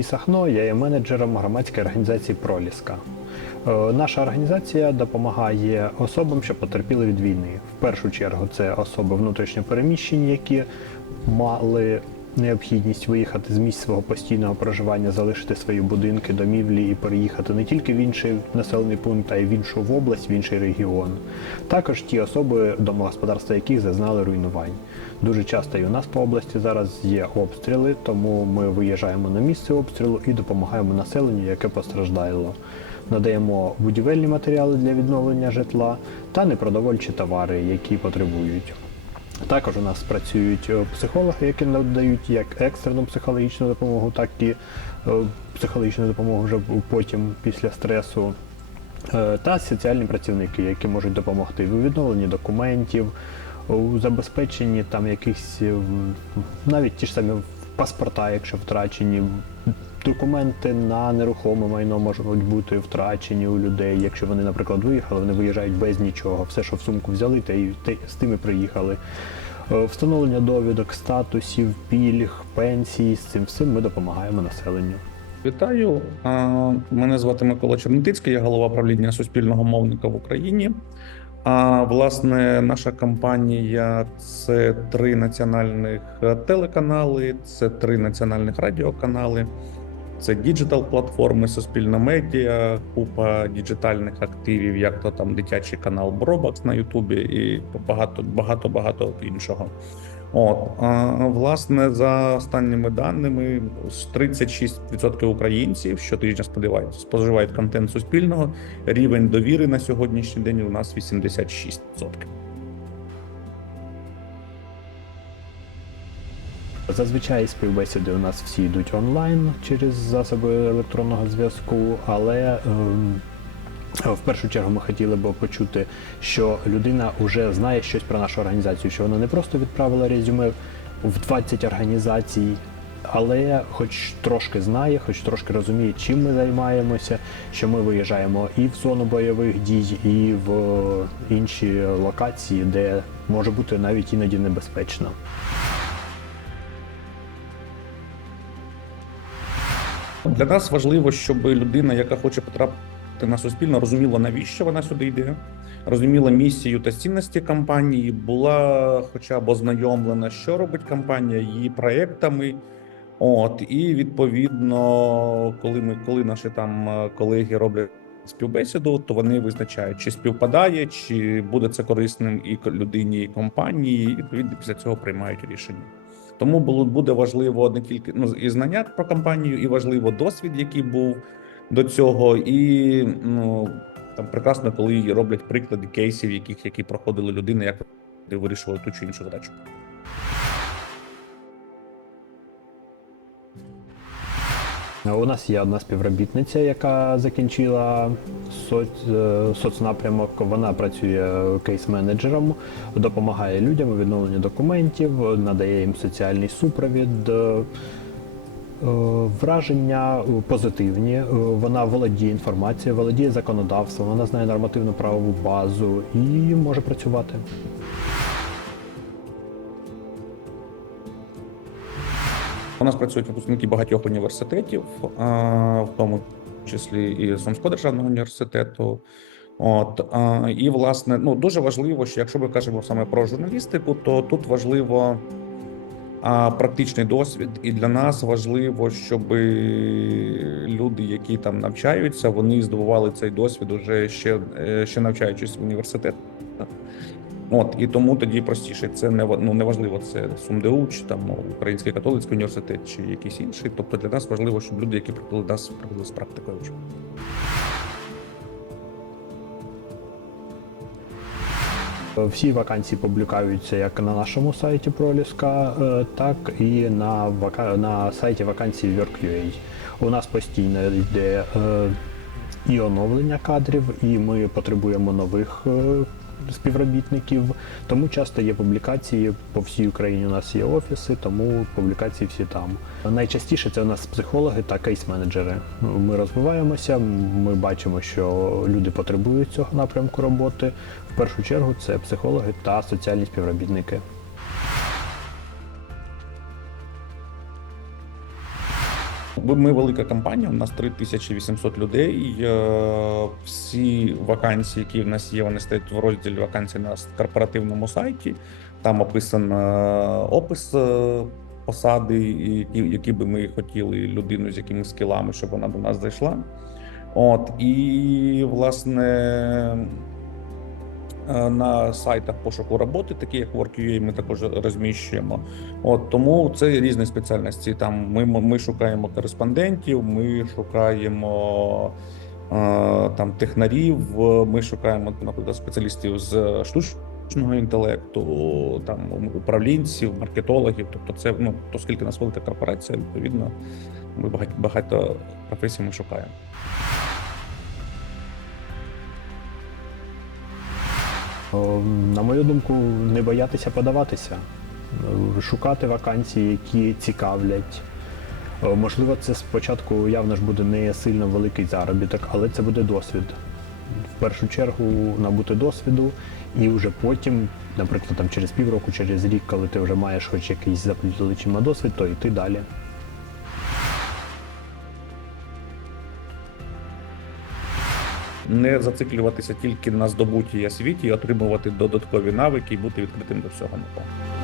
Олексій Сахно, я є менеджером громадської організації Проліска. Е, Наша організація допомагає особам, що потерпіли від війни. В першу чергу це особи внутрішньопереміщені, які мали необхідність виїхати з місць свого постійного проживання, залишити свої будинки, домівлі і переїхати не тільки в інший населений пункт, а й в іншу область, в інший регіон. Також ті особи, домогосподарства яких зазнали руйнувань. Дуже часто і у нас по області зараз є обстріли, тому ми виїжджаємо на місце обстрілу і допомагаємо населенню, яке постраждало. Надаємо будівельні матеріали для відновлення житла та непродовольчі товари, які потребують. Також у нас працюють е, психологи, які надають як екстрену психологічну допомогу, так і е, психологічну допомогу вже потім після стресу. Е, Та соціальні працівники, які можуть допомогти у відновленні документів, у забезпеченні там якихось навіть ті ж самі паспорта, якщо втрачені, документи на нерухоме майно можуть бути втрачені у людей. Якщо вони, наприклад, виїхали, вони виїжджають без нічого. Все, що в сумку взяли, те й те- з тими приїхали. Е, Встановлення довідок, статусів, пільг, пенсій, з цим всім ми допомагаємо населенню. Вітаю. Мене звати Микола Чернетицький, я голова правління суспільного мовника в Україні. А власне, наша компанія це три національних е, телеканали, це три національних радіоканали, це діджитал платформи, суспільна медіа, купа діджитальних активів, як то там дитячий канал Бробакс на Ютубі і багато багато багато іншого. От власне, за останніми даними, з 36% українців щотижня сподіваються, споживають контент суспільного. Рівень довіри на сьогоднішній день у нас 86%. Зазвичай співбесіди у нас всі йдуть онлайн через засоби електронного зв'язку, але ем, в першу чергу ми хотіли б почути, що людина вже знає щось про нашу організацію, що вона не просто відправила резюме в 20 організацій, але хоч трошки знає, хоч трошки розуміє, чим ми займаємося, що ми виїжджаємо і в зону бойових дій, і в інші локації, де може бути навіть іноді небезпечно. Для нас важливо, щоб людина, яка хоче потрапити на суспільно, розуміла, навіщо вона сюди йде, розуміла місію та цінності компанії, була хоча б ознайомлена, що робить компанія, її проектами. От і відповідно, коли ми коли наші там е, колеги роблять співбесіду, то вони визначають, чи співпадає, чи буде це корисним і людині, і компанії. І відповідно після цього приймають рішення. Тому було буде важливо не тільки ну і знання про компанію, і важливо досвід, який був до цього, і ну там прекрасно, коли роблять приклади кейсів, яких які проходили людини, як вирішували ту чи іншу задачу. У нас є одна співробітниця, яка закінчила соц, е, соцнапрямок. Вона працює кейс-менеджером, допомагає людям у відновленні документів, надає їм соціальний супровід. е, е, Враження е, позитивні. Е, Вона володіє інформацією, володіє законодавством, вона знає нормативну правову базу і може працювати. У нас працюють випускники багатьох університетів, в тому числі і Сумського державного університету. От і власне, ну дуже важливо, що якщо ми кажемо саме про журналістику, то тут важливо практичний досвід, і для нас важливо, щоб люди, які там навчаються, вони здобували цей досвід уже ще, е, ще навчаючись в університеті. От і тому тоді простіше. Це не ну, неважливо, це СумДУ, чи там ну, Український католицький університет, чи якийсь інший. Тобто для нас важливо, щоб люди, які до нас, приходили з практикою. Всі вакансії публікуються як на нашому сайті Проліска, е, так і на, вака... на сайті вакансій Work.ua. У нас постійно йде е, і оновлення кадрів, і ми потребуємо нових е, співробітників. Тому часто є публікації по всій Україні. У нас є офіси, тому публікації всі там. Найчастіше це у нас психологи та кейс-менеджери. Ми розвиваємося, ми бачимо, що люди потребують цього напрямку роботи. В першу чергу це психологи та соціальні співробітники. Ми- велика компанія, у нас 3800 людей. Е, Всі вакансії, які в нас є, вони стоять в розділі вакансій на корпоративному сайті. Там описано опис е, посади, які, які би ми хотіли людину з якими скілами, щоб вона до нас зайшла. От і власне е, на сайтах пошуку роботи, такі як Work.ua, ми також розміщуємо. От тому це різні спеціальності. Там ми, ми шукаємо кореспондентів, ми шукаємо е, там технарів, ми шукаємо, наприклад, спеціалістів з штучного інтелекту, там управлінців, маркетологів. Тобто, це ну оскільки у нас велика корпорація, відповідно, ми багато, багато професій ми шукаємо. На мою думку, не боятися подаватися, Е, шукати вакансії, які цікавлять. Е, Можливо, це спочатку явно ж буде не сильно великий заробіток, але це буде досвід. В першу чергу набути досвіду, і вже потім, наприклад, там через півроку, через рік, коли ти вже маєш хоч якийсь за плечима досвід, то йти далі. Не зациклюватися тільки на здобутті освіті, отримувати додаткові навики і бути відкритим до всього нового.